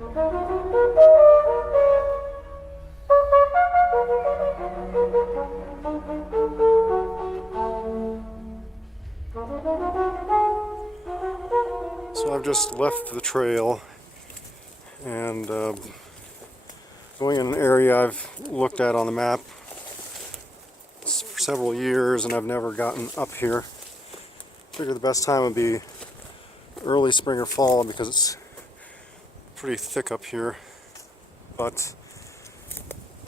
So I've just left the trail and going in an area I've looked at on the map for several years, and I've never gotten up here. Figured the best time would be early spring or fall because it's pretty thick up here, but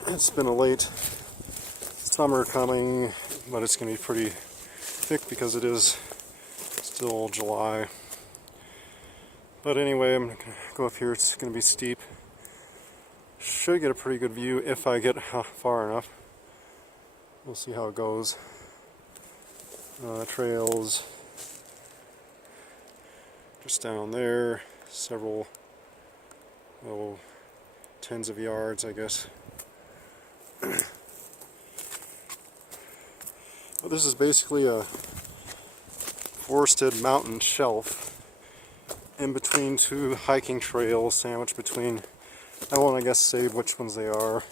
it's been a late summer coming, but it's going to be pretty thick because it is still July. But anyway, I'm going to go up here. It's going to be steep. Should get a pretty good view if I get far enough. We'll see how it goes. Trails just down there, several tens of yards, I guess. Well, this is basically a forested mountain shelf in between two hiking trails, sandwiched between, I won't, I guess, say which ones they are.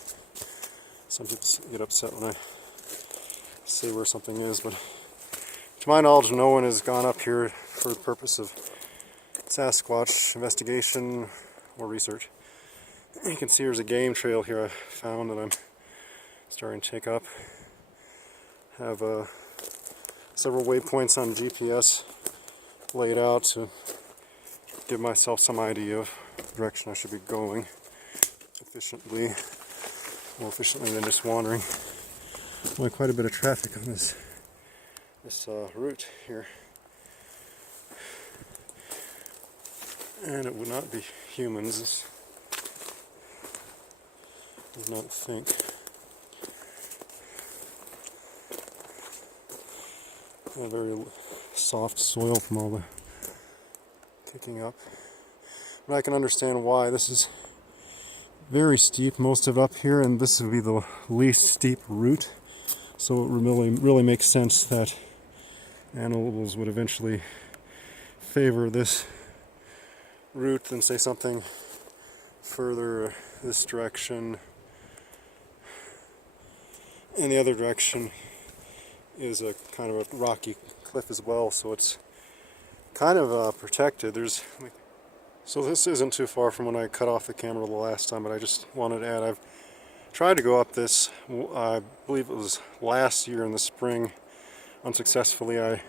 Some people get upset when I say where something is, but to my knowledge, no one has gone up here for the purpose of Sasquatch investigation or research. You can see there's a game trail here I found that I'm starting to take up. Have several waypoints on GPS laid out to give myself some idea of the direction I should be going efficiently, more efficiently than just wandering. Only quite a bit of traffic on this route here, and it would not be humans. I do not think. A very soft soil from all the kicking up. But I can understand why. This is very steep, most of it up here, and this would be the least steep route. So it really makes sense that animals would eventually favor this route than, say, something further this direction. And the other direction is a kind of a rocky cliff as well, so it's kind of protected. So this isn't too far from when I cut off the camera the last time, but I just wanted to add, I've tried to go up this, I believe it was last year in the spring, unsuccessfully.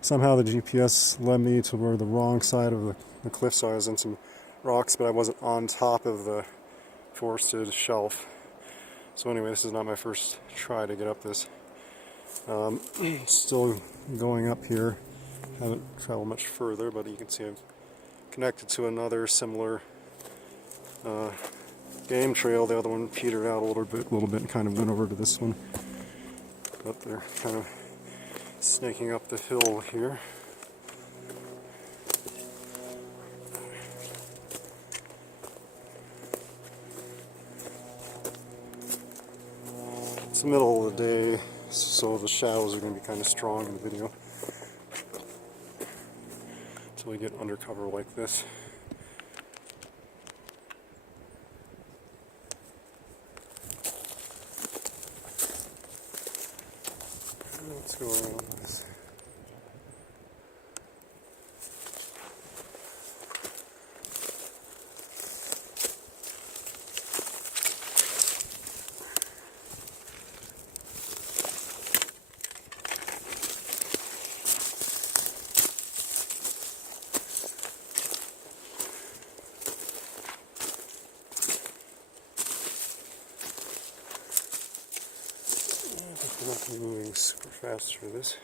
Somehow the GPS led me to where the wrong side of the cliff, so I was in some rocks, but I wasn't on top of the forested shelf. So anyway, this is not my first try to get up this. Still going up here. Haven't traveled much further, but you can see I've connected to another similar game trail. The other one petered out a little bit, and kind of went over to this one. But they're kind of snaking up the hill here. It's the middle of the day, so the shadows are going to be kind of strong in the video until we get undercover like this. Let's go around this. I'm not moving super fast through this.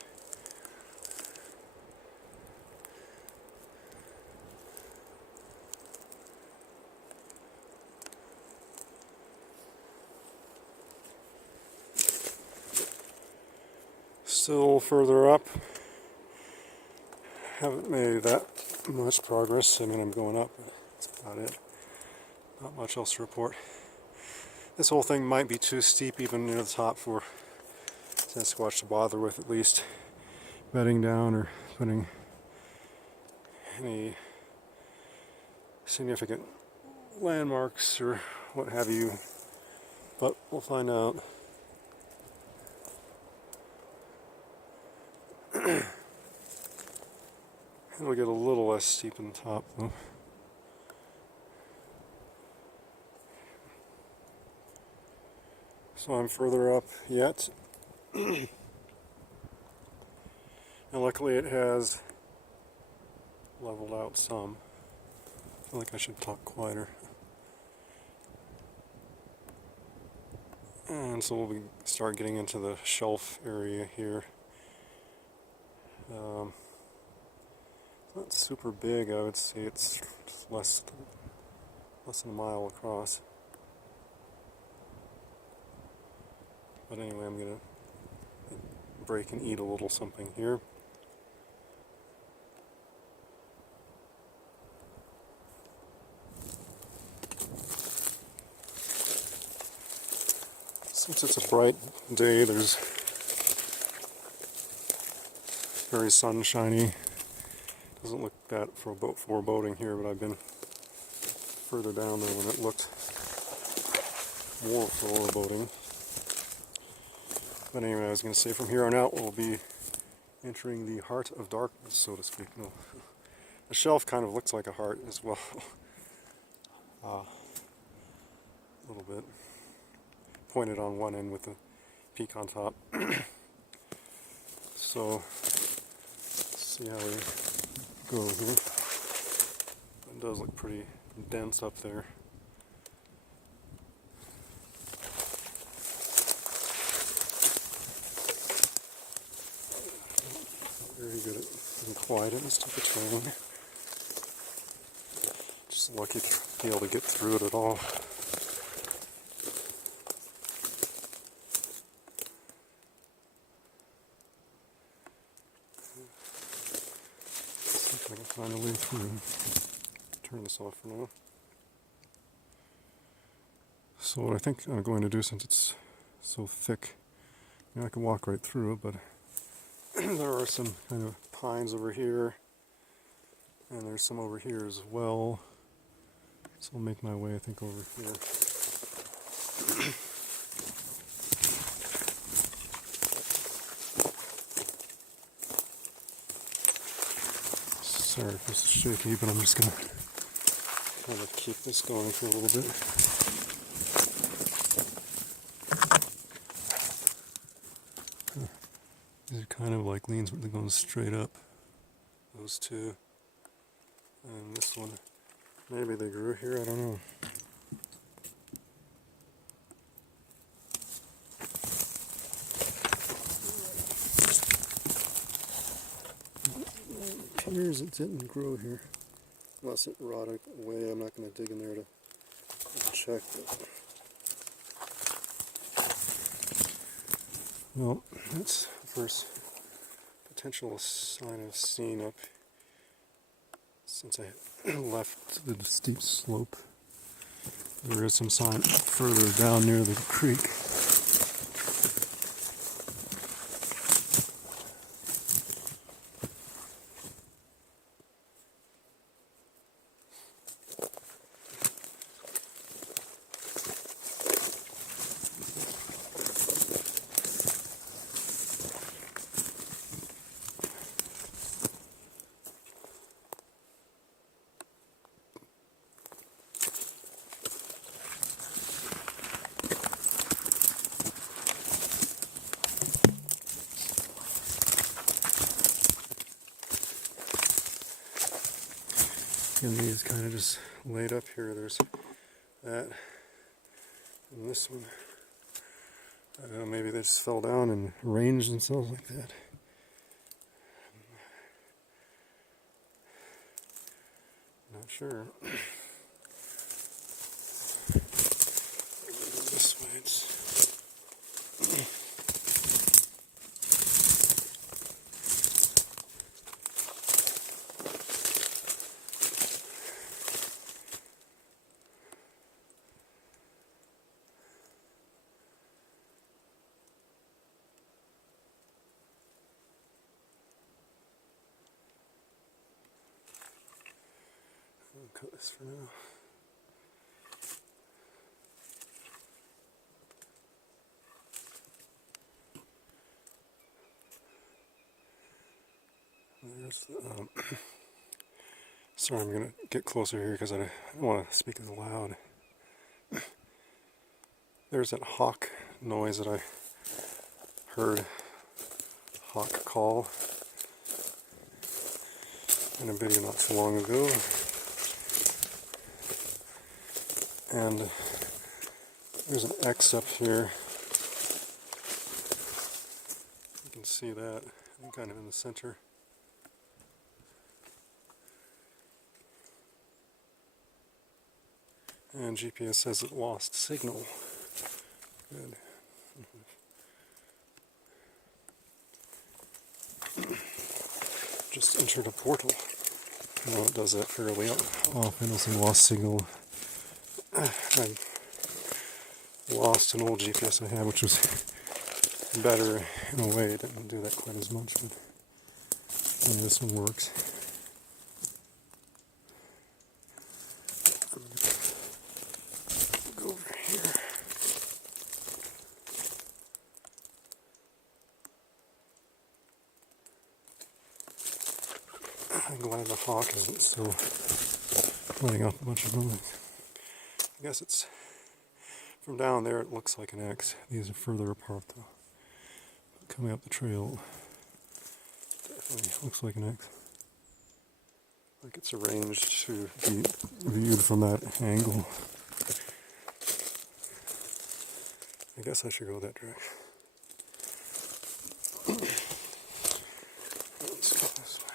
Still further up. Haven't made that much progress. I mean, I'm going up, but that's about it. Not much else to report. This whole thing might be too steep even near the top for Sasquatch to bother with, at least bedding down or putting any significant landmarks or what have you, but we'll find out. It'll get a little less steep in the top though. So I'm further up yet. And luckily it has leveled out some. I feel like I should talk quieter. And so we'll start getting into the shelf area here. Not super big, I would say. It's just less than a mile across. But anyway, I'm gonna break and eat a little something here. Since it's a bright day, there's very sunshiny. Doesn't look that foreboding here, but I've been further down there when it looked more foreboding. But anyway, I was going to say from here on out we'll be entering the heart of darkness, so to speak. No, the shelf kind of looks like a heart as well. A little bit. Pointed on one end with the peak on top. So, let's see how we go here. It does look pretty dense up there. Very good at being quiet in this type of terrain. Just lucky to be able to get through it at all. See if I can find a way through. Turn this off for now. So what I think I'm going to do, since it's so thick, I can walk right through it, but there are some kind of pines over here, and there's some over here as well. So I'll make my way, I think, over here. Sorry if this is shaky, but I'm just going to kind of keep this going for a little bit. These are kind of like leans, but they're going straight up. Those two. And this one, maybe they grew here, I don't know. It appears it didn't grow here. Unless it rotted away. I'm not going to dig in there to check. Well, that's the first potential sign I've seen up since I left the steep slope. There is some sign further down near the creek. And these kind of just laid up here. There's that, and this one. I don't know, maybe they just fell down and arranged themselves like that. Not sure. This way it's I'll cut this for now. Sorry, I'm going to get closer here because I don't want to speak as loud. There's that hawk noise that I heard, hawk call, in a video not too long ago. And there's an X up here. You can see that, I'm kind of in the center. And GPS says it lost signal. Good. Just entered a portal. Well, it does that fairly often. It'll say lost signal. I lost an old GPS I had, which was better in a way. It didn't do that quite as much, but yeah, this one works. Go over here. I'm glad the hawk isn't still letting off a bunch of noise. I guess it's from down there. It looks like an X. These are further apart though. Coming up the trail, definitely looks like an X. Like it's arranged to be viewed from that angle. I guess I should go that direction. Let's go this way.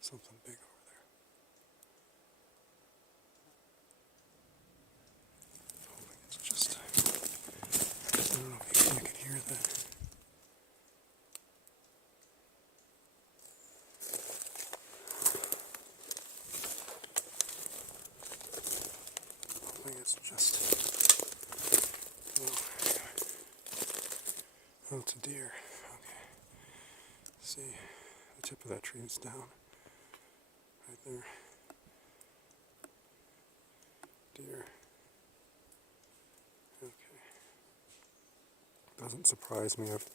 Something big over there. Hoping it's just, I don't know if you can hear that. Hoping it's just, oh, it's a deer. Okay. See, the tip of that tree is down. Right there. Deer. Okay. Doesn't surprise me. I've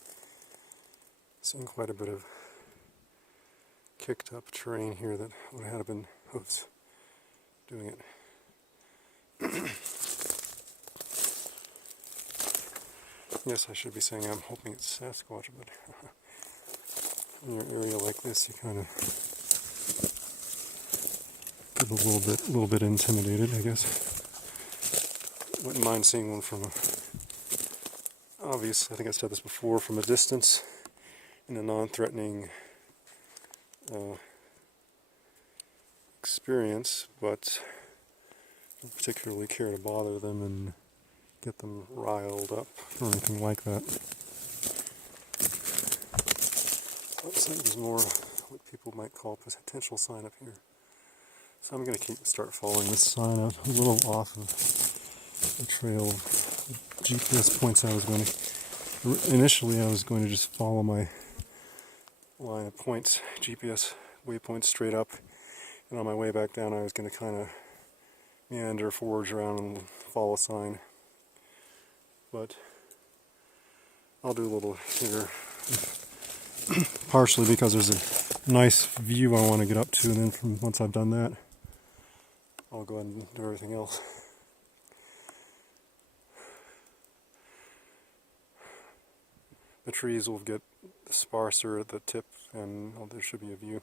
seen quite a bit of kicked up terrain here that would have been hooves doing it. Yes, I should be saying I'm hoping it's Sasquatch, but in your area like this, you kind of get a little bit intimidated, I guess. Wouldn't mind seeing one from obvious, I think I said this before, from a distance in a non-threatening experience, but I don't particularly care to bother them and get them riled up or anything like that. Looks like there's more what people might call potential sign up here. So I'm going to start following this sign out a little off of the trail. The GPS points I was going to, initially I was going to just follow my line of points, GPS waypoints straight up, and on my way back down I was going to kind of meander, forge around and follow a sign. But I'll do a little here, partially because there's a nice view I want to get up to, and then once I've done that, I'll go ahead and do everything else. The trees will get sparser at the tip, and there should be a view.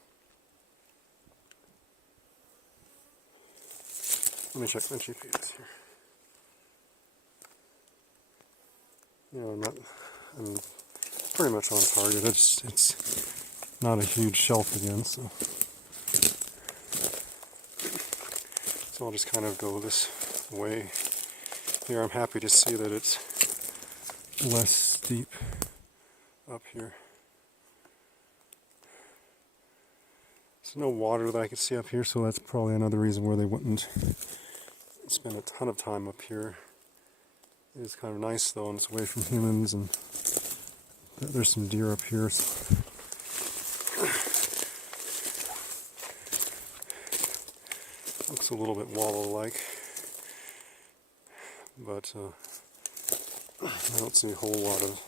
Let me check my GPS here. You know, I'm pretty much on target. It's not a huge shelf again, so I'll just kind of go this way. Here I'm happy to see that it's less steep up here. There's no water that I can see up here, so that's probably another reason where they wouldn't spend a ton of time up here. It is kind of nice though, and it's away from humans, and there's some deer up here. So Looks a little bit wallow-like, but I don't see a whole lot of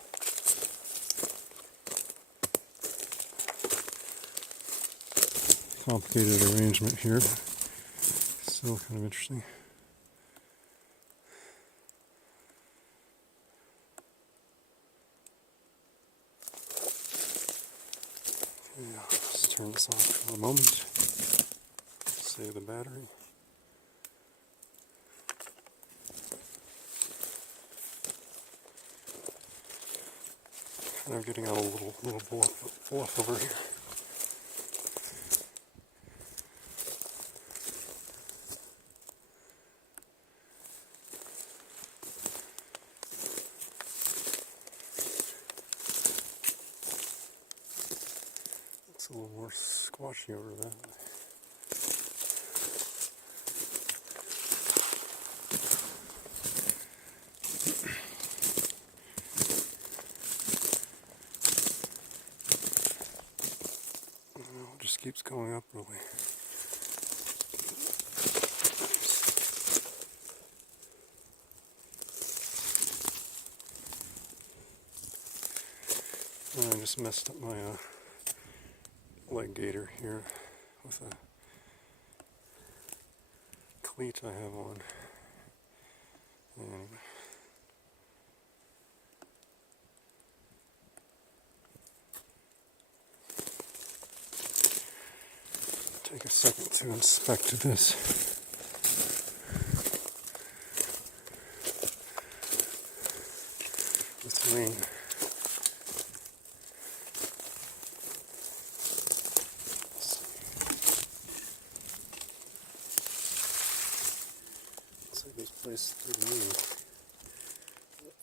complicated arrangement here. Still kind of interesting. Okay, let's turn this off for a moment. Save the battery. Kind of getting out a little bluff over here. Looks a little more squatchy over that way. Just keeps going up really. And I just messed up my leg gaiter here with a cleat I have on. Anyway. Take a second to inspect this. This rain. Looks like it's placed through me.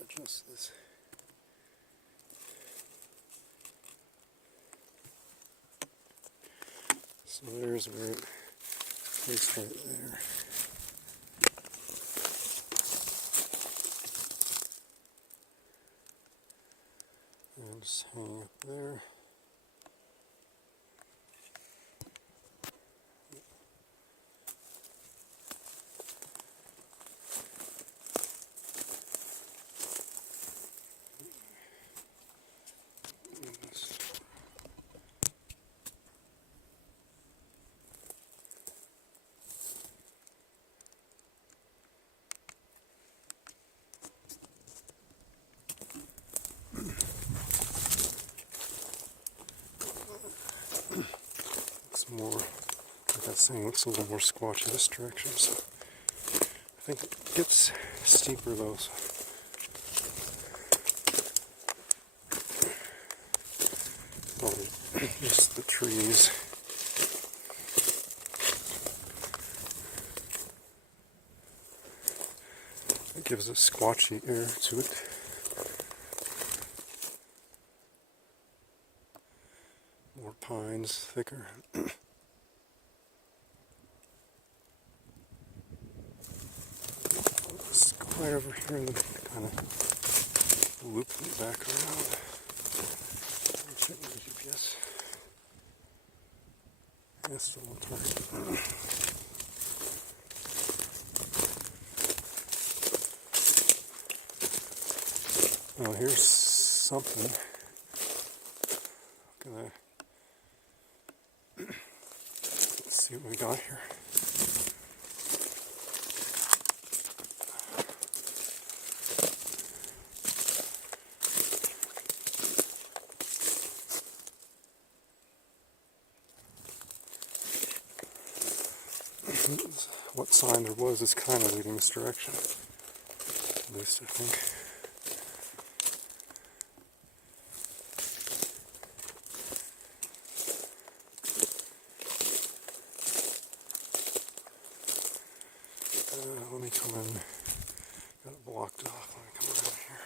Adjust this. So there's where it placed right there. And just hanging up there. More, like I was saying, looks a little more squatchy this direction, so I think it gets steeper though. So. Probably just the trees. It gives a squatchy air to it. More pines, thicker. Let's go right over here and kind of loop it back around. Check my GPS. Yeah, still on target. Oh, here's something. Look at that. Let's see what we got here. What sign there was is kind of leading this direction. At least I think. Let me come in. Got it blocked off. Let me come around here.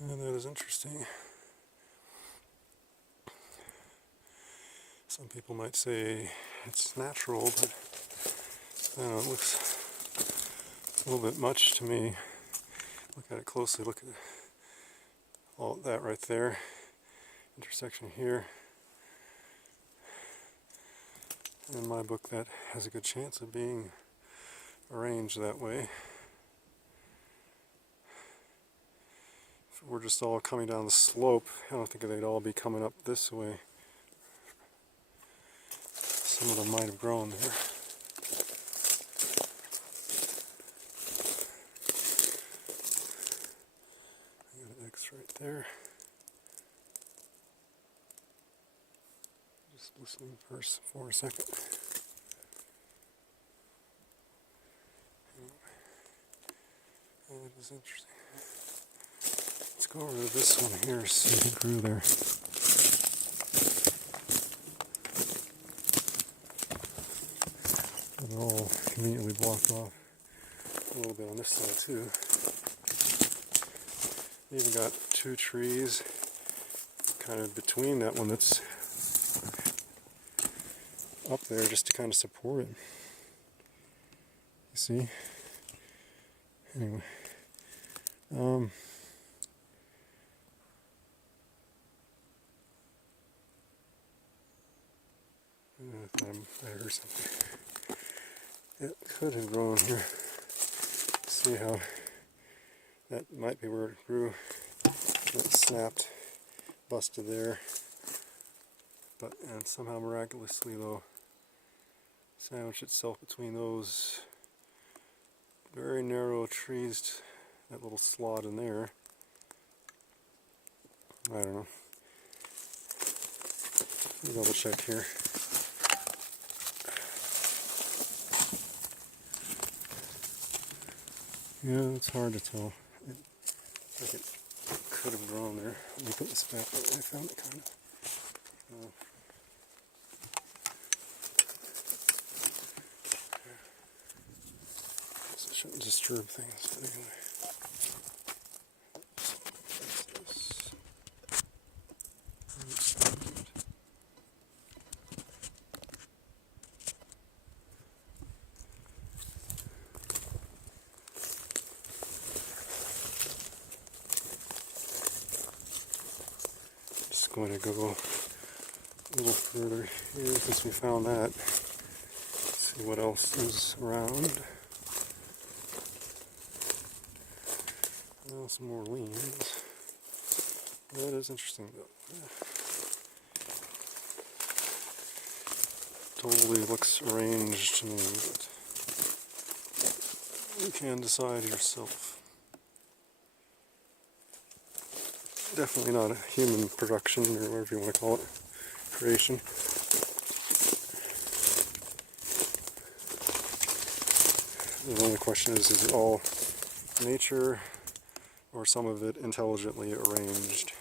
And that is interesting. Some people might say it's natural, but it looks a little bit much to me. Look at it closely, look at all that right there. Intersection here. In my book, that has a good chance of being arranged that way. If we're just all coming down the slope, I don't think they'd all be coming up this way. Some of them might have grown there. I got an X right there. Just listening first for a second. That is interesting. Let's go over to this one here, see who grew there. They're all conveniently blocked off a little bit on this side too. You even got two trees kind of between that one that's up there just to kind of support it. You see? Anyway. I heard something. It could have grown here. See how that might be where it grew. It snapped, busted there. And somehow miraculously though, sandwiched itself between those very narrow trees, that little slot in there. I don't know. Let me double check here. Yeah, it's hard to tell. I think it could have grown there. Let me put this back where I found it kind of. So it shouldn't disturb things, but anyway. Going to go a little further here since we found that. See what else is around. Well, some more leaves. That is interesting though. Totally looks arranged to me, but you can decide yourself. Definitely not a human production, or whatever you want to call it, creation. The only question is it all nature, or some of it intelligently arranged?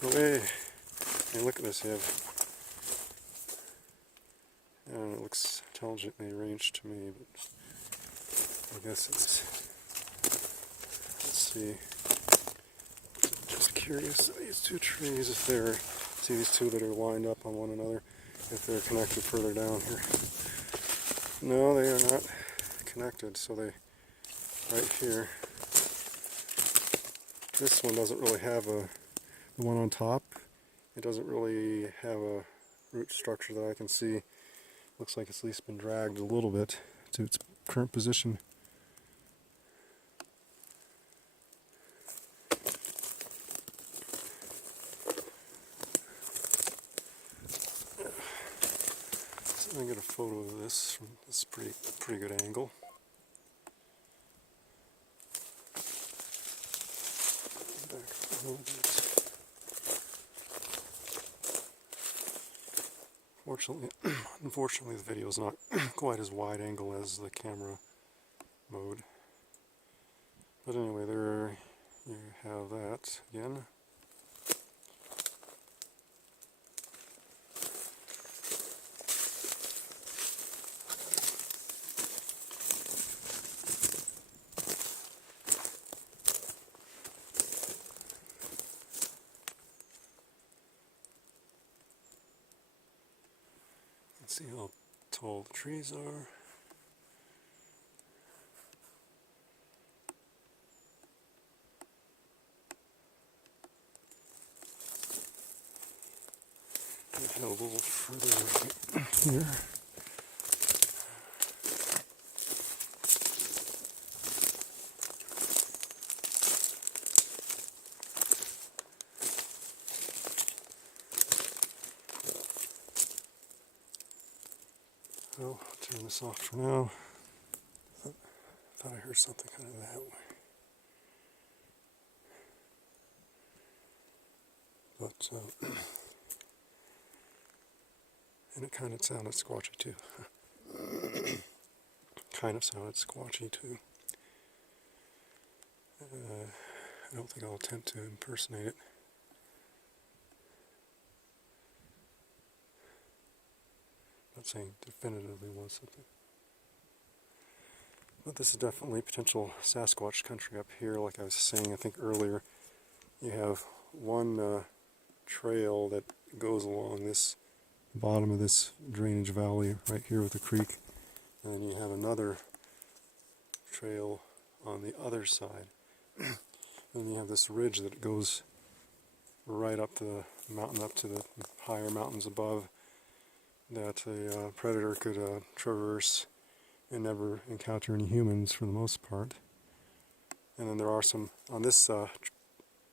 The way, I mean, look at this, you have, and it looks intelligently arranged to me, but I guess it's, let's see, just curious, these two trees, if they're, see these two that are lined up on one another, if they're connected further down here. No, they are not connected, so they, right here, this one doesn't really have a, the one on top, it doesn't really have a root structure that I can see. Looks like it's at least been dragged a little bit to its current position. So I'm going to get a photo of this from this pretty good angle. Back a little bit. Unfortunately, the video is not quite as wide angle as the camera mode. But anyway, there you have that again. Let's see how tall the trees are. Head a little further here. Well, I'll turn this off for now. Thought I heard something kind of that way. But, and it kind of sounded squatchy too. Kind of sounded squatchy too. I don't think I'll attempt to impersonate it. Not saying definitively want something. But this is definitely potential Sasquatch country up here. Like I was saying, I think earlier, you have one trail that goes along this bottom of this drainage valley right here with the creek, and then you have another trail on the other side. Then you have this ridge that goes right up the mountain, up to the higher mountains above, that a predator could traverse and never encounter any humans for the most part. And then there are some, on this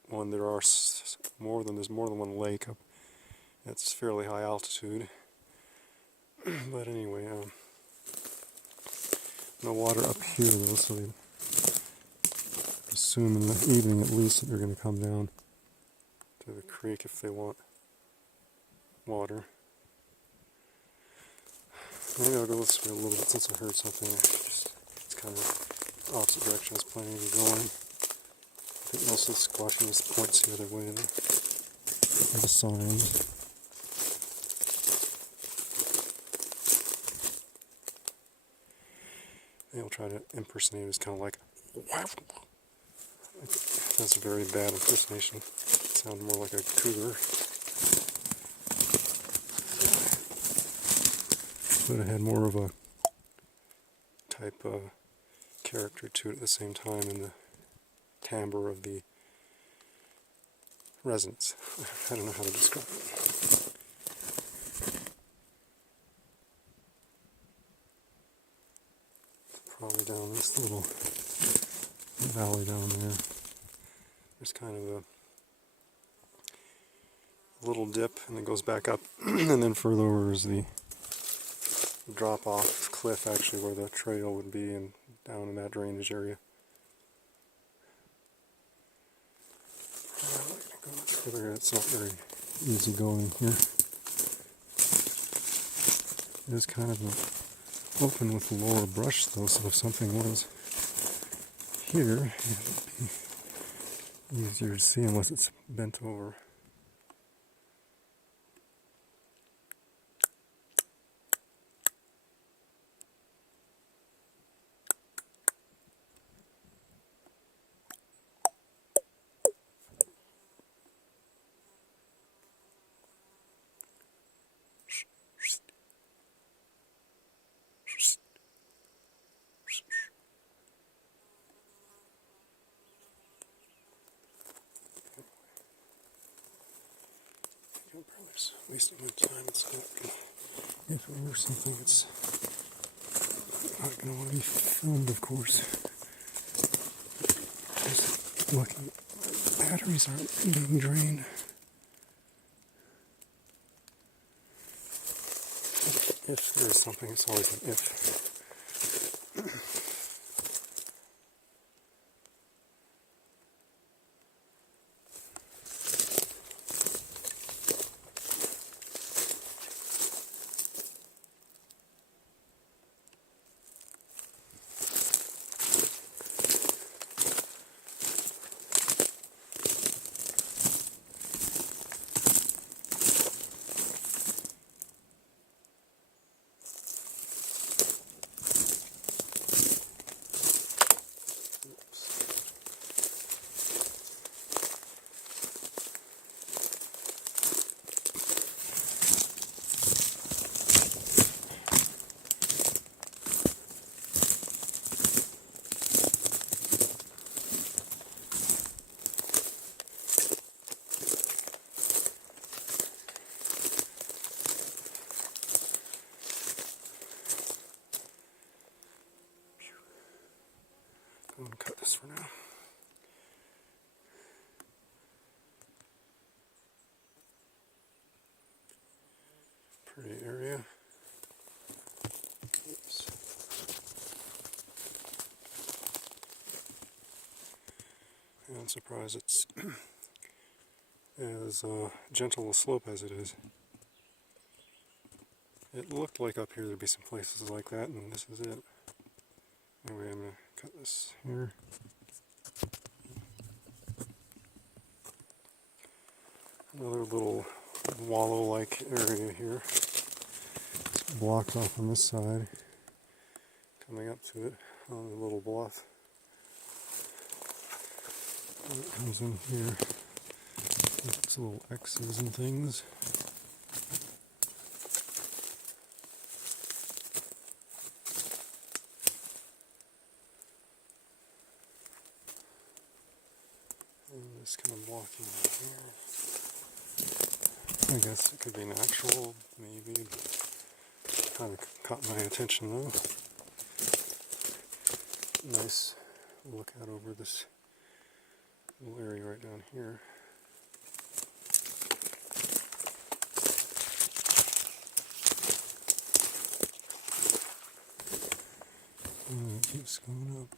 one, there's more than one lake up. It's fairly high altitude. But anyway, no water up here though, so they assume in the evening at least that they're going to come down to the creek if they want water. Maybe I'll go this way a little bit since I heard something. It's kind of opposite direction I was planning on going. I think most of the squashiness points the other way in the signs. Maybe I'll try to impersonate it. It's kind of like, that's a very bad impersonation. It sounded more like a cougar. But it had more of a type of character to it at the same time in the timbre of the resonance. I don't know how to describe it. Probably down this little valley down there. There's kind of a little dip and it goes back up, and then further over is the drop off cliff actually where the trail would be, and down in that drainage area. I'm not going to go much further. It's not very easy going here. It is kind of open with lower brush though, so if something was here, it would be easier to see unless it's bent over. I'm probably just wasting my time. It's not good. If it were something that's not going to want to be filmed, of course. Just lucky batteries aren't being drained. If there is something, it's always an if. I'm going to cut this for now. Pretty area. Oops. Yeah, I'm surprised it's as gentle a slope as it is. It looked like up here there'd be some places like that, and this is it. Anyway, I'm going to cut this here. Another little wallow-like area here. It's blocked off on this side, coming up to it on the little bluff. And it comes in here. There's little X's and things. And this kind of blocking here. I guess it could be natural, maybe. Kind of caught my attention though. Nice look out over this little area right down here. And it keeps going up.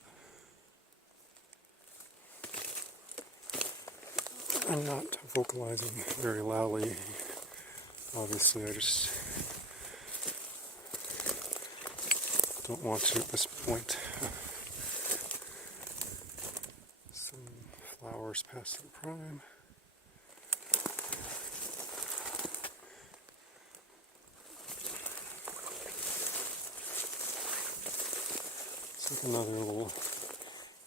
I'm not vocalizing very loudly. Obviously, I just don't want to at this point. Some flowers past their prime. It's like another little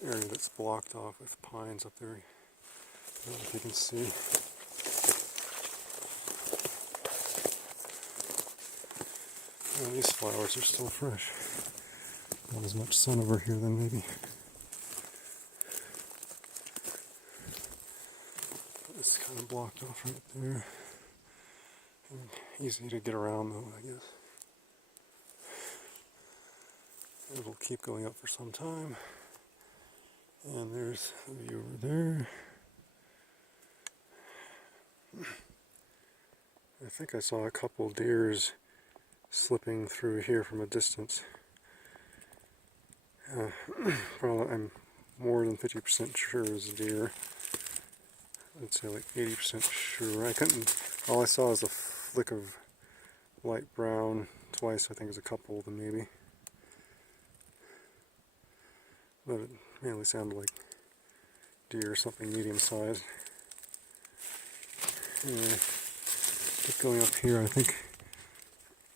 area that's blocked off with pines up there. I don't know if you can see. Oh, these flowers are still fresh. Not as much sun over here then maybe. It's kind of blocked off right there. And easy to get around though, I guess. It'll keep going up for some time. And there's the view over there. I think I saw a couple deers slipping through here from a distance. Probably, I'm more than 50% sure it was a deer. I'd say like 80% sure. I couldn't. All I saw was a flick of light brown twice. I think it was a couple of them maybe. But it mainly sounded like deer or something medium sized. Anyway, keep going up here. I think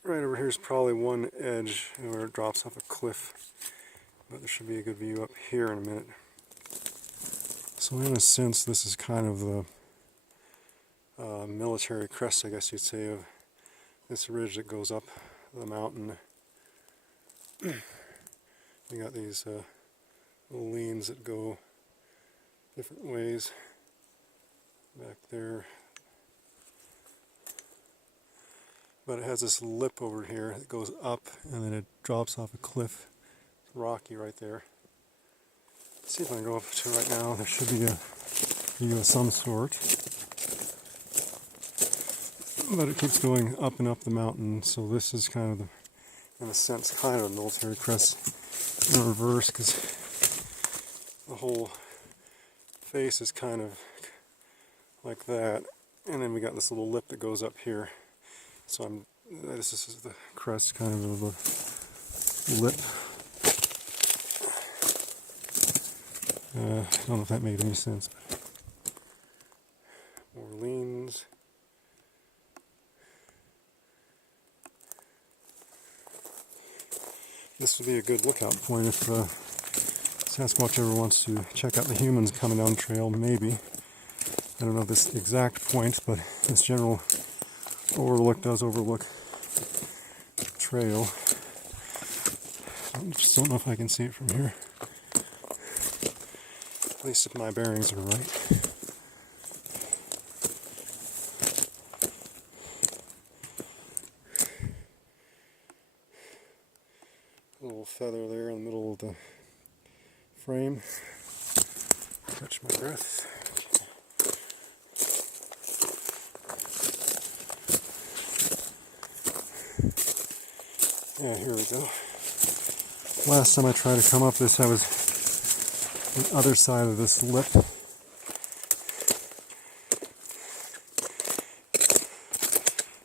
right over here is probably one edge where it drops off a cliff. But there should be a good view up here in a minute. So in a sense, this is kind of the military crest, I guess you'd say, of this ridge that goes up the mountain. We got these little leans that go different ways back there. But it has this lip over here that goes up and then it drops off a cliff. It's rocky right there. Let's see if I can go up to right now. There should be a view of some sort. But it keeps going up and up the mountain, so this is kind of, the, in a sense, kind of a military crest in reverse, because the whole face is kind of like that. And then we got this little lip that goes up here. So this is the crest kind of a lip. I don't know if that made any sense. More leans. This would be a good lookout point if Sasquatch ever wants to check out the humans coming down the trail, maybe. I don't know this exact point, but this general overlook does overlook the trail. I just don't know if I can see it from here. At least if my bearings are right. A little feather there in the middle of the frame. Catch my breath. Yeah, here we go. Last time I tried to come up this, I was on the other side of this lip.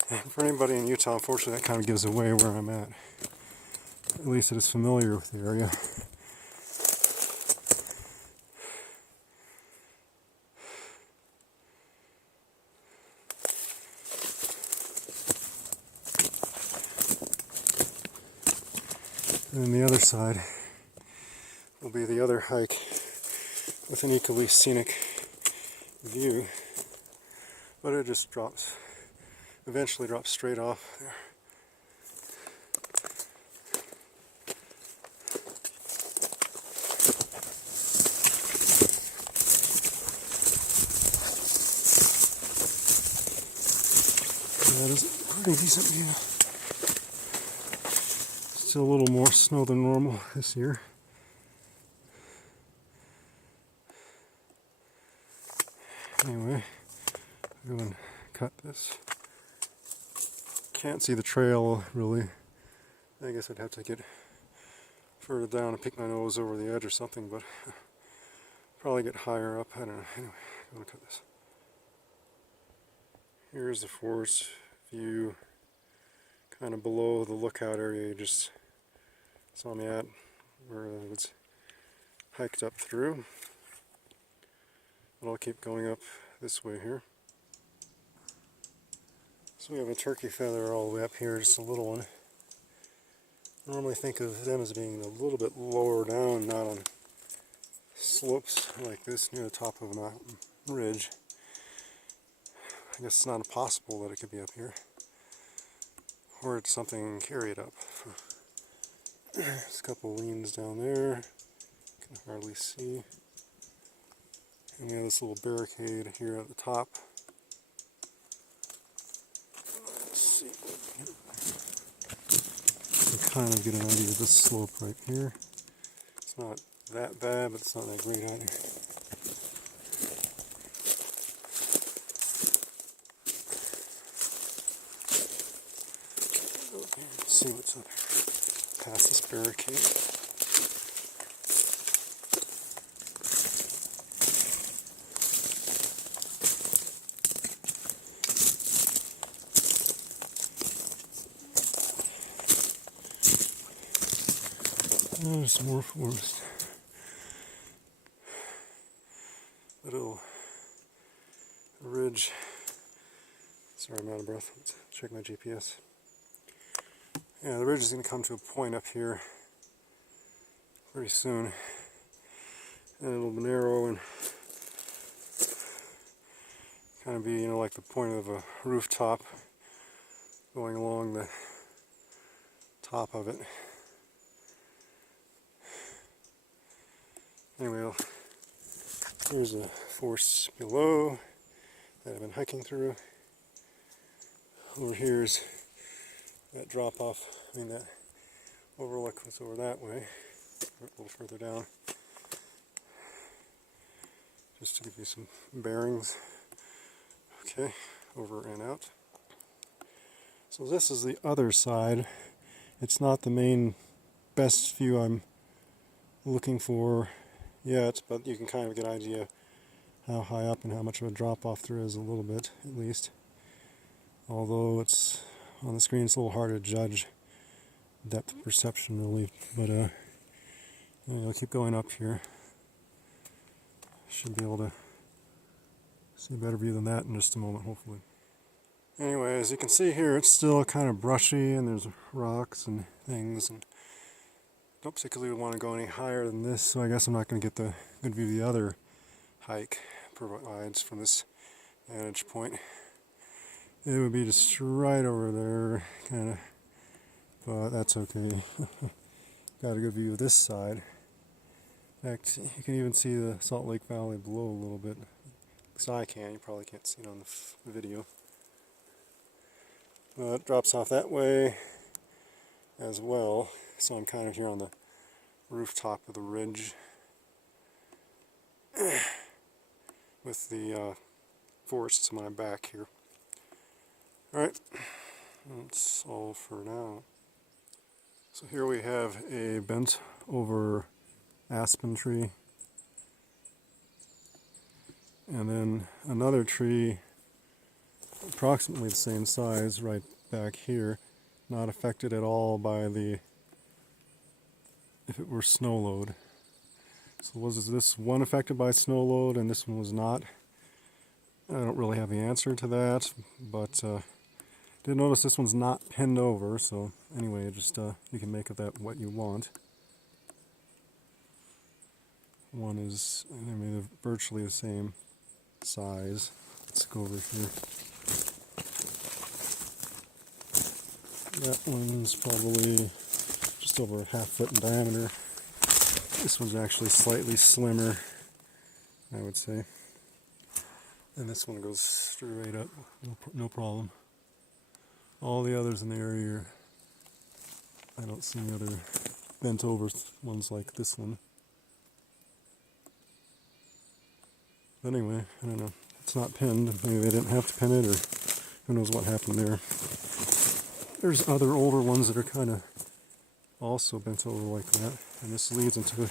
And for anybody in Utah, unfortunately, that kind of gives away where I'm at. At least it is familiar with the area. And then the other side will be the other hike with an equally scenic view, but it just eventually drops straight off there. That is a pretty decent view. Still a little more snow than normal this year. Anyway, I'm going to cut this. Can't see the trail really. I guess I'd have to get further down and pick my nose over the edge or something, but probably get higher up. I don't know. Anyway, I'm going to cut this. Here's the forest view, kind of below the lookout area you just saw me at, where it was hiked up through. But I'll keep going up this way here. So we have a turkey feather all the way up here, just a little one. I normally think of them as being a little bit lower down, not on slopes like this near the top of a mountain ridge. I guess it's not impossible that it could be up here. Or it's something carried up. There's a couple leans down there. Can hardly see. And we have this little barricade here at the top. Let's see. You can kind of get an idea of this slope right here. It's not that bad, but it's not that great either. Let's see what's up here. Past this barricade. Oh, there's more forest. Little ridge. Sorry, I'm out of breath. Let's check my GPS. Yeah, the ridge is going to come to a point up here pretty soon. And it'll be narrow and kind of be, you know, like the point of a rooftop going along the top of it. Anyway, here's the forest below that I've been hiking through. Over here's that drop off, that overlook was over that way, a little further down. Just to give you some bearings. Okay, over and out. So this is the other side. It's not the main best view I'm looking for yet, but you can kind of get an idea how high up and how much of a drop off there is, a little bit at least. Although it's on the screen, it's a little hard to judge depth perception really, but I'll keep going up here. Should be able to see a better view than that in just a moment, hopefully. Anyway, as you can see here, it's still kind of brushy and there's rocks and things, and don't particularly want to go any higher than this, so I guess I'm not going to get the good view the other hike provides from this vantage point. It would be just right over there, kind of, but that's okay. Got a good view of this side. In fact, you can even see the Salt Lake Valley below a little bit. At least I can. You probably can't see it on the video. It drops off that way as well, so I'm kind of here on the rooftop of the ridge. with the forest to my back here. Alright, that's all for now. So here we have a bent over aspen tree, and then another tree approximately the same size right back here, not affected at all by the, if it were snow load. So was this one affected by snow load and this one was not? I don't really have the answer to that, but did notice this one's not pinned over, so anyway, just you can make of that what you want. One is, I mean, they're virtually the same size. Let's go over here. That one's probably just over a ½ foot in diameter. This one's actually slightly slimmer, I would say. And this one goes straight up, no problem. All the others in the area, I don't see any other bent over ones like this one. But anyway, I don't know. It's not pinned. Maybe they didn't have to pin it, or who knows what happened there. There's other older ones that are kind of also bent over like that. And this leads into the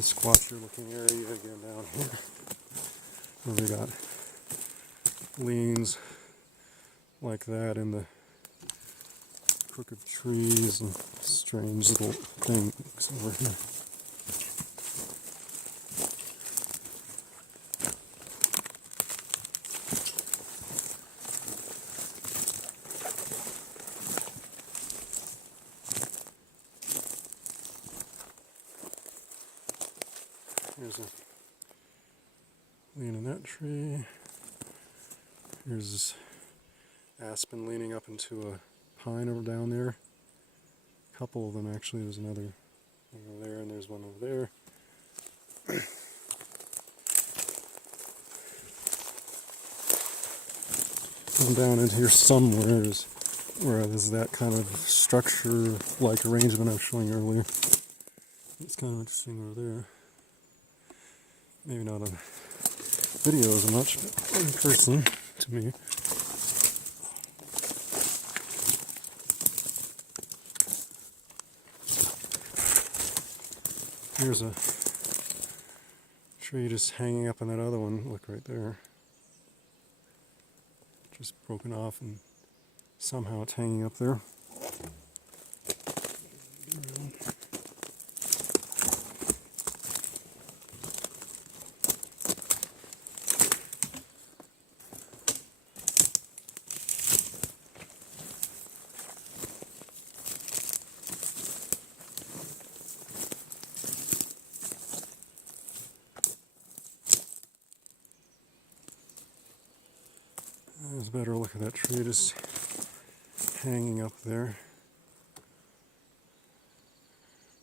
squatchy looking area again down here, where we got leans like that in the crooked trees and strange little things over here. Here's a lean in that tree. Here's aspen leaning up into a pine over down there. A couple of them actually. There's another over there, and there's one over there. Come down into here somewhere is where there's that kind of structure-like arrangement I was showing you earlier. It's kind of interesting over there. Maybe not on video as much, but in person to me. Here's a tree just hanging up on that other one. Look right there. Just broken off, and somehow it's hanging up there. There's a better look at that tree just hanging up there.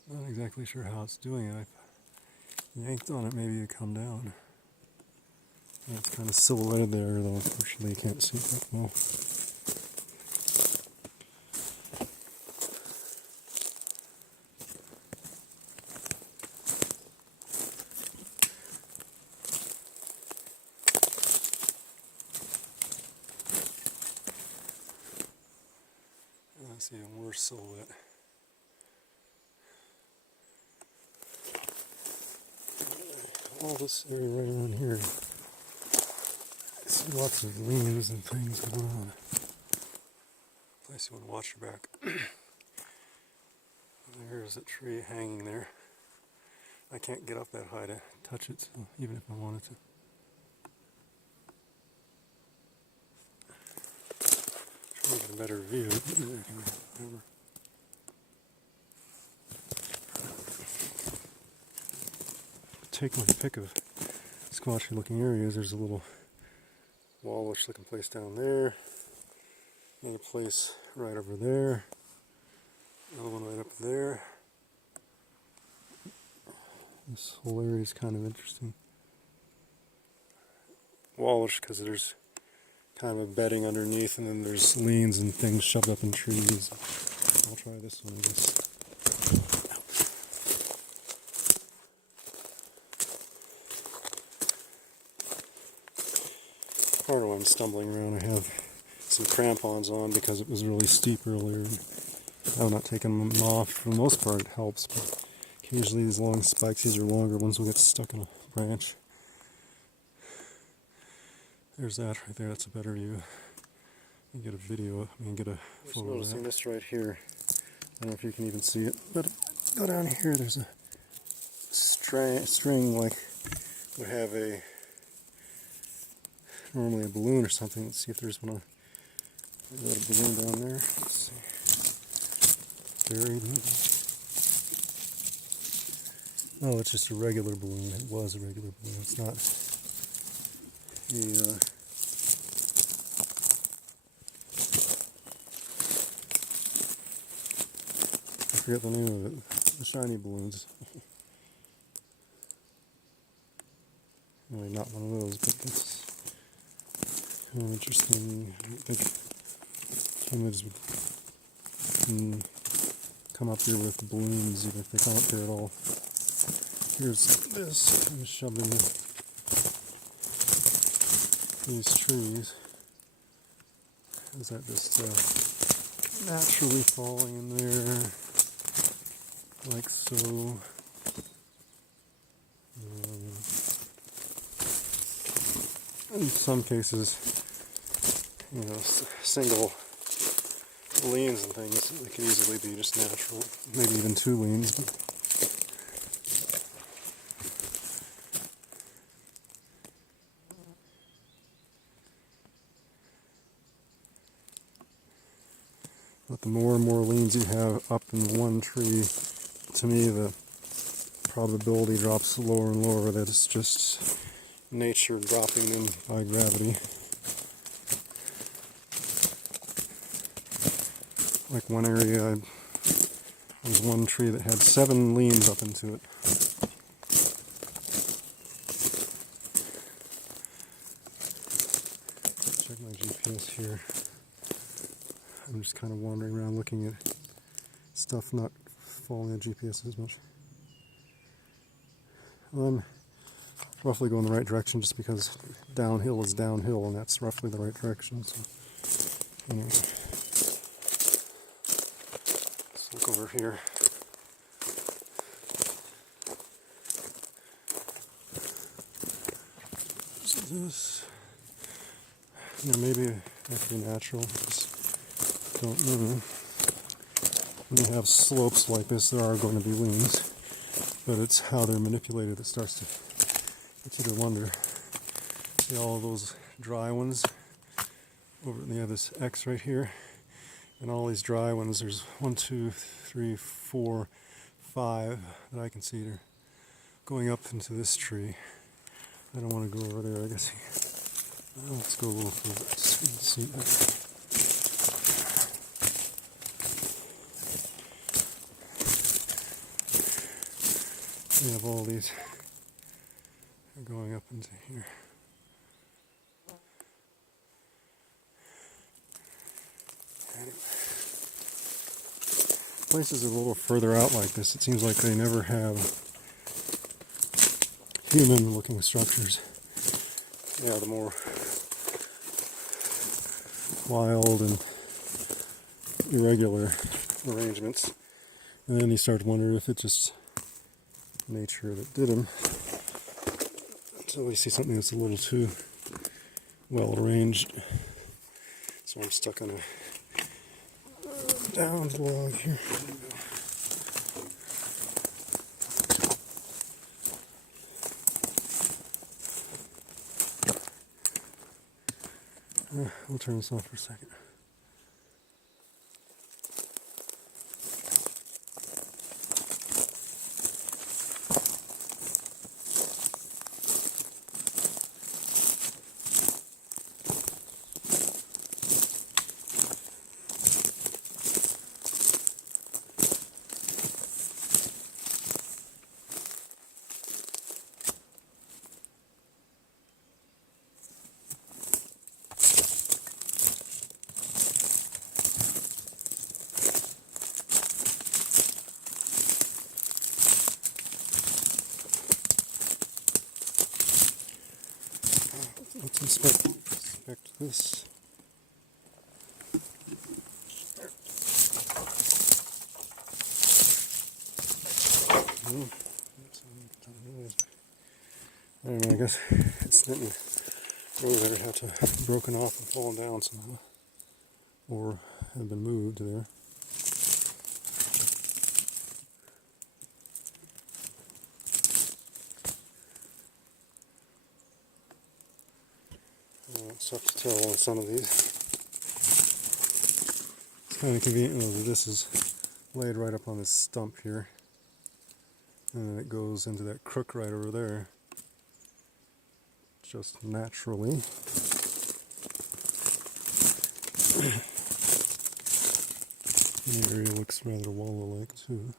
Not exactly sure how it's doing it. I yanked on it, maybe it'd come down. Yeah, it's kind of silhouetted there, though unfortunately you can't see it that well. That's even worse silhouette. All this area right around here, I see lots of leaves and things going on. Place you want to watch your back. There's a tree hanging there. I can't get up that high to touch it, so even if I wanted to. Try to get a better view. Whatever. Take my pick of squatchy looking areas. There's a little wallish looking place down there, and a place right over there, another one right up there. This whole area is kind of interesting. Wallish because there's kind of a bedding underneath, and then there's leans and things shoved up in trees. I'll try this one, I guess. part of why I'm stumbling around. I have some crampons on because it was really steep earlier. I'm not taking them off. For the most part, it helps, but occasionally these long spikes, these are longer ones, will get stuck in a branch. There's that right there. That's a better view. You get a video, get a photo of that. Noticing this right here. I don't know if you can even see it, but go down here. There's a string like would have normally a balloon or something. Let's see if there's one. There's a balloon down there. Let's see. Buried. Oh, it's just a regular balloon. It was a regular balloon. It's not a. I forget the name of it. The shiny balloons. Really, not one of those, but that's kind of interesting. I think humans would come up here with balloons, even if they come up here at all. Here's this. I'm shoving these trees. Is that just naturally falling in there, like so? In some cases, single leans and things, they can easily be just natural, maybe even two leans. But the more and more leans you have up in one tree, to me the probability drops lower and lower that it's just nature dropping them by gravity. Like one area, there was one tree that had 7 leans up into it. Check my GPS here. I'm just kind of wandering around looking at stuff, not following the GPS as much. I'm roughly going the right direction just because downhill is downhill, and that's roughly the right direction. So, anyway, let's look over here. So this, maybe that'd be natural. Just don't know. When you have slopes like this, there are going to be leans, but it's how they're manipulated that starts to get you to wonder. See all of those dry ones over, they have this X right here, and all these dry ones, there's 1, 2, 3, 4, 5 that I can see. They're going up into this tree. I don't want to go over there, I guess. Let's go a little further to see that. We have all these going up into here. Anyway. Places a little further out like this, it seems like they never have human-looking structures. Yeah, the more wild and irregular arrangements. And then you start to wonder if it's just nature that did them. So we see something that's a little too well arranged. So I'm stuck on a downed log here. We'll turn this off for a second. Let's inspect checked this. I don't know, I guess it's didn't really ever have to have broken off and fallen down somehow, or have been moved there. It's tough to tell on some of these. It's kind of convenient that this is laid right up on this stump here, and then it goes into that crook right over there, just naturally. The area looks rather wallow-like too.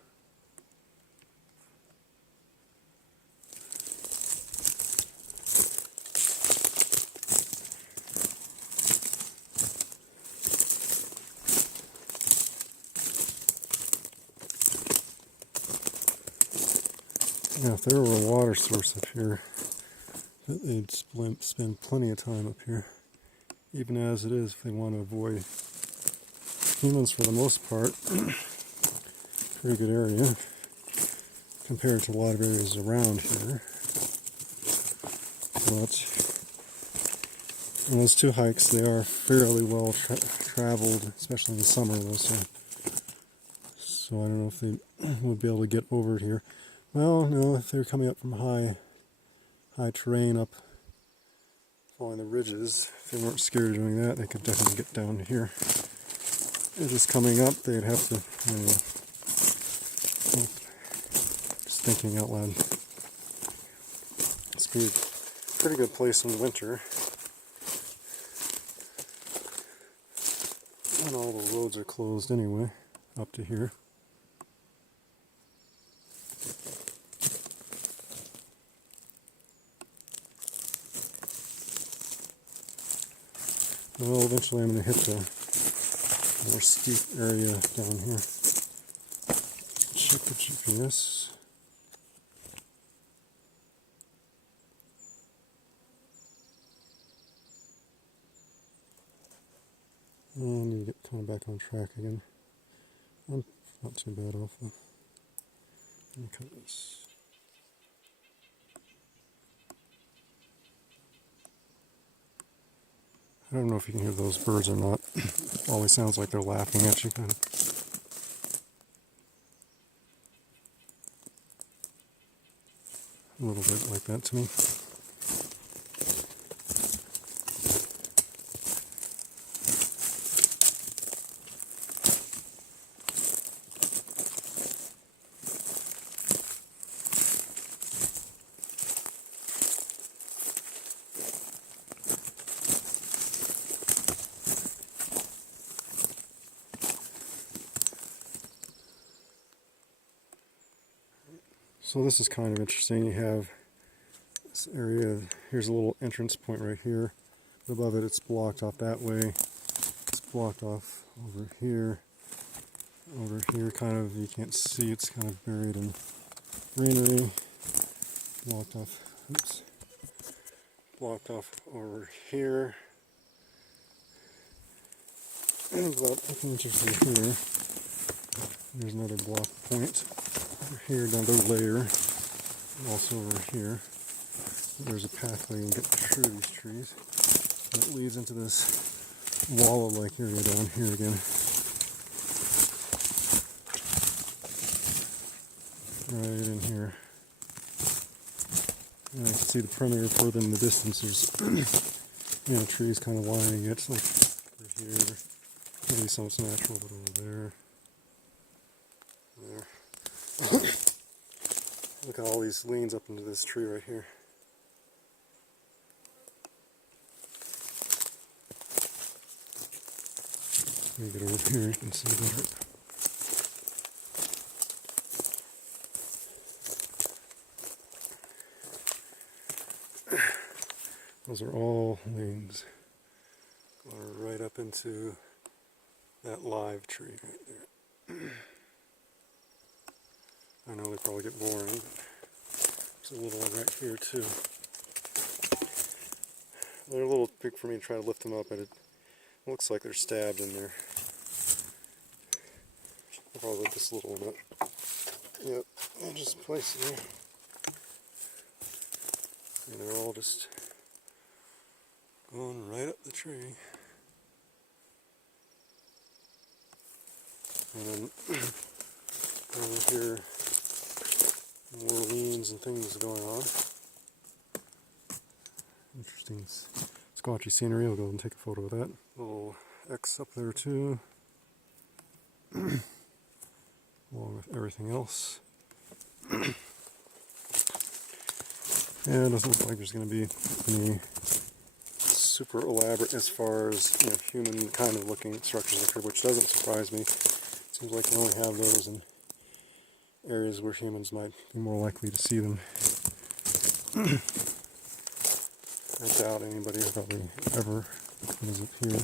Now, if there were a water source up here, they'd spend plenty of time up here. Even as it is, if they want to avoid humans for the most part. Pretty good area compared to a lot of areas around here. But on those two hikes, they are fairly well traveled, especially in the summer. So I don't know if they would be able to get over it here. Well, no, if they're coming up from high terrain up, following the ridges, if they weren't scared of doing that, they could definitely get down here. If it's coming up, they'd have to, just thinking out loud. It's a pretty good place in the winter. And all the roads are closed anyway, up to here. Well, eventually I'm going to hit the more steep area down here. Check the GPS. And you get kind of back on track again. I'm not too bad off though. Let me cut this. I don't know if you can hear those birds or not. Always sounds like they're laughing at you, kind of. A little bit like that to me. So this is kind of interesting. You have this area, here's a little entrance point right here. Above it, it's blocked off that way. It's blocked off over here, kind of, you can't see, it's kind of buried in greenery. Blocked off, oops. Blocked off over here. And about a inch from here, there's another block point. Over here, another layer, and also over here. There's a pathway you can get through these trees. And it leads into this wallow-like area down here again. Right in here. And I can see the perimeter further in the distance. There's trees kind of lining it, like over here. Maybe some it's natural, but over there. There. Look at all these leans up into this tree right here. Let me get over here, you can see better. Those are all leans. Going right up into that live tree right there. I know they probably get boring, but there's a little one right here too. They're a little big for me to try to lift them up, but it looks like they're stabbed in there. I'll probably lift this little one up. Yep, and just place it there. And they're all just going right up the tree. And then over here, more leans and things going on. Interesting squatchy scenery. I'll go and take a photo of that. Little X up there too, along with everything else. And it doesn't look like there's going to be any super elaborate as far as, you know, human kind of looking structures up here, which doesn't surprise me. Seems like you only have those in areas where humans might be more likely to see them. I doubt anybody probably ever comes up here.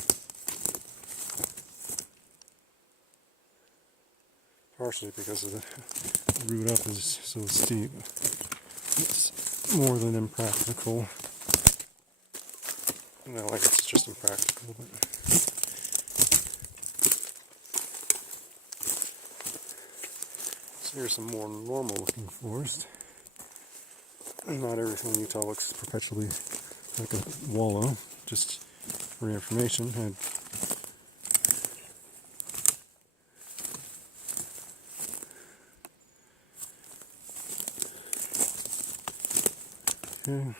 Partially because of the route up is so steep. It's more than impractical. No, I guess it's just impractical, but so here's some more normal looking forest. Not everything in Utah looks perpetually like a wallow, just for information. Okay.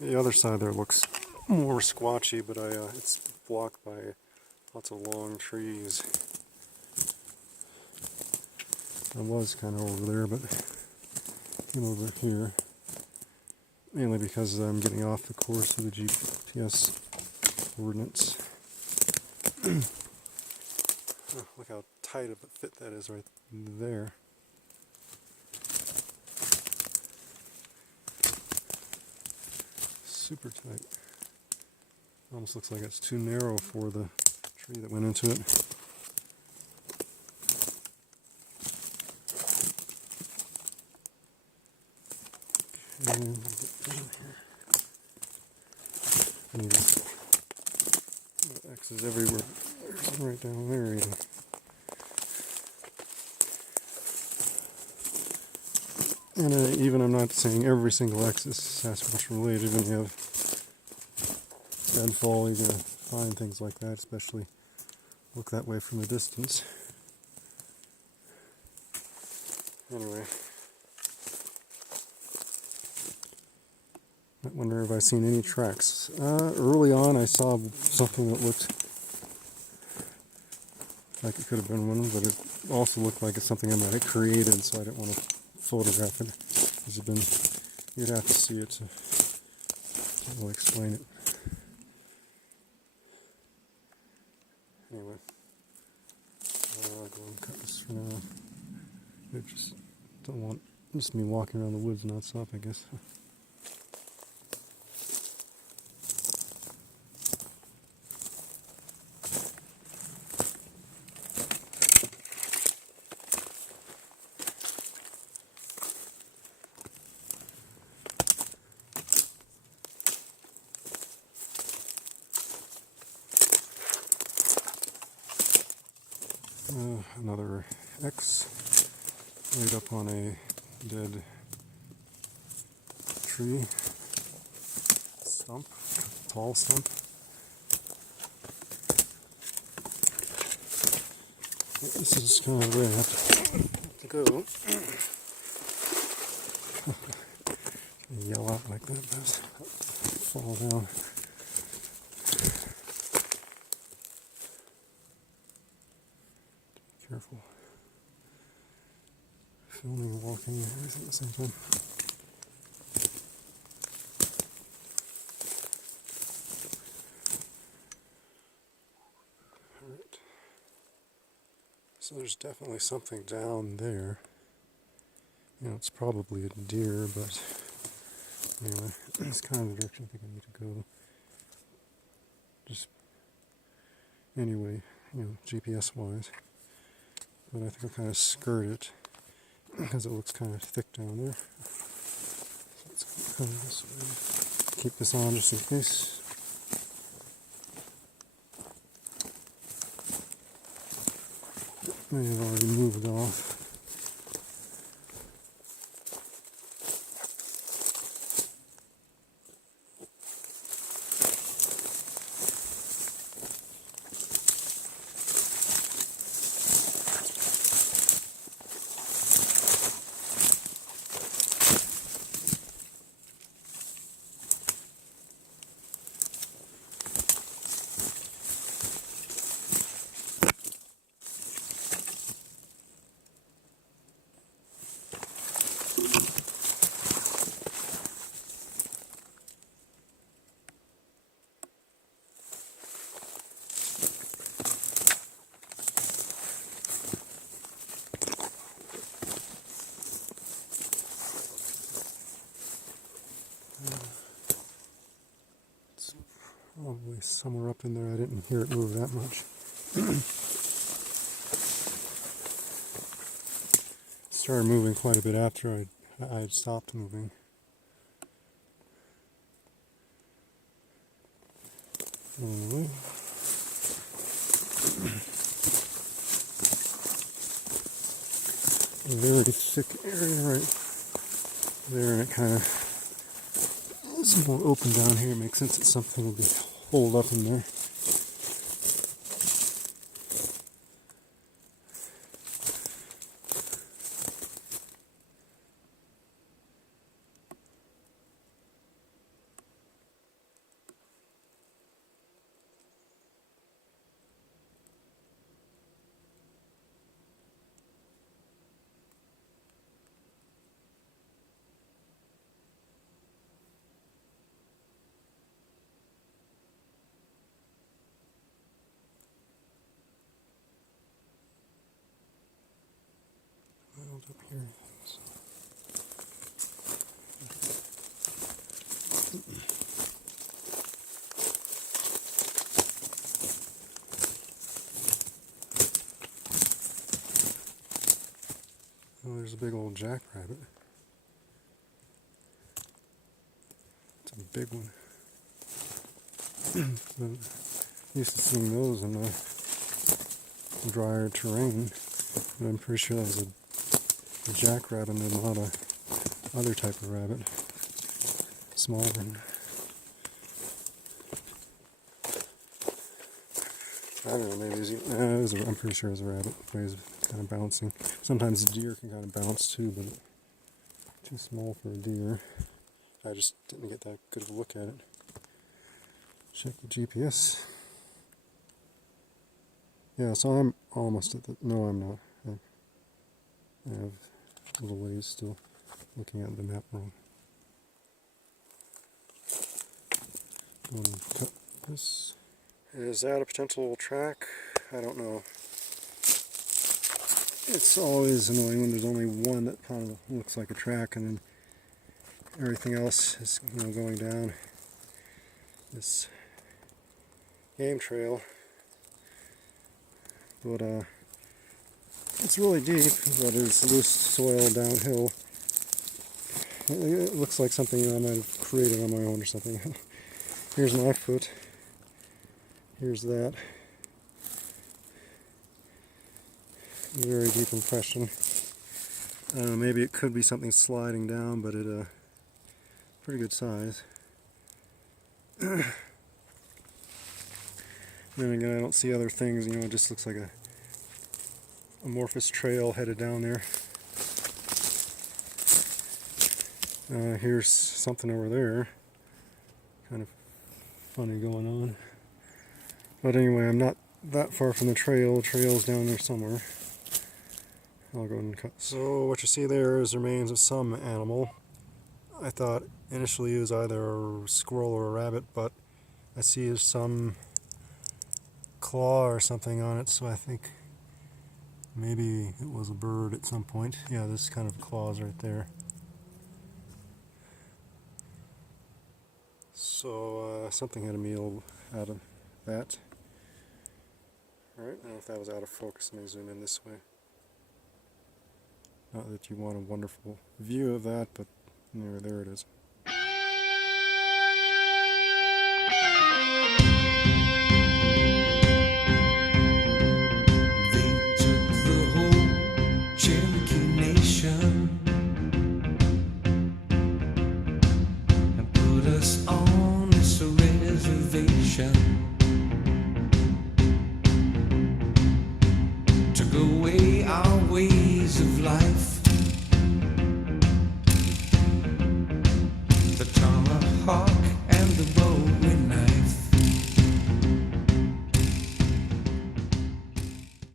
The other side there looks more squatchy, but it's blocked by lots of long trees. I was kind of over there, but came over here, mainly because I'm getting off the course of the GPS coordinates. Oh, look how tight of a fit that is right there. Super tight. Almost looks like it's too narrow for the tree that went into it. And X's everywhere. There's one right down there even. And even I'm not saying every single X is Sasquatch related. When you have deadfall, you're going to find things like that, especially look that way from a distance. Anyway, I wonder if I've seen any tracks. Early on I saw something that looked like it could have been one, but it also looked like it's something I might have created, so I didn't want to photograph it. You'd have to see it to really explain it. Anyway, I'll go and cut this for now. I just don't want just me walking around the woods non-stop, I guess. Another X right up on a dead tree stump, tall stump. This is kind of where I have to go. Yell out like that, but fall down. Careful. Filming and walking and everything at the same time. Alright. So there's definitely something down there. You know, it's probably a deer, but anyway, that's kind of the direction I think I need to go. Just anyway, you know, GPS wise. But I think I'll kind of skirt it because it looks kind of thick down there. So let's go kind of this way. keep this on just in case. May have already moved off. Probably somewhere up in there. I didn't hear it move that much. Started moving quite a bit after I had stopped moving. Anyway. A very thick area right there, and it kind of is more open down here. It makes sense that something will be holed up in there. Up here. Oh, there's a big old jackrabbit. It's a big one. I'm used to seeing those in the drier terrain, but I'm pretty sure that was a jackrabbit and not a other type of rabbit. Small one. I don't know, maybe I'm pretty sure it was a rabbit. The way it's kind of bouncing. Sometimes a deer can kind of bounce too, but too small for a deer. I just didn't get that good of a look at it. Check the GPS. Yeah, so I'm almost at the... No, I'm not. I have a little ways still looking at the map wrong. Cut this. Is that a potential track? I don't know. It's always annoying when there's only one that kind of looks like a track, and then everything else is, going down this game trail. But it's really deep, but it's loose soil downhill. It looks like something I might have created on my own or something. Here's my foot. Here's that. Very deep impression. Maybe it could be something sliding down, but it pretty good size. Then again, I don't see other things. It just looks like a amorphous trail headed down there. Here's something over there. Kind of funny going on. But anyway, I'm not that far from the trail. The trail's down there somewhere. I'll go ahead and cut. So what you see there is remains of some animal. I thought initially it was either a squirrel or a rabbit, but I see some claw or something on it, so I think maybe it was a bird at some point. Yeah, this kind of claws right there. So something had a meal out of that. Alright, I don't know if that was out of focus. Let me zoom in this way. Not that you want a wonderful view of that, but there it is. Took away our ways of life. The tomahawk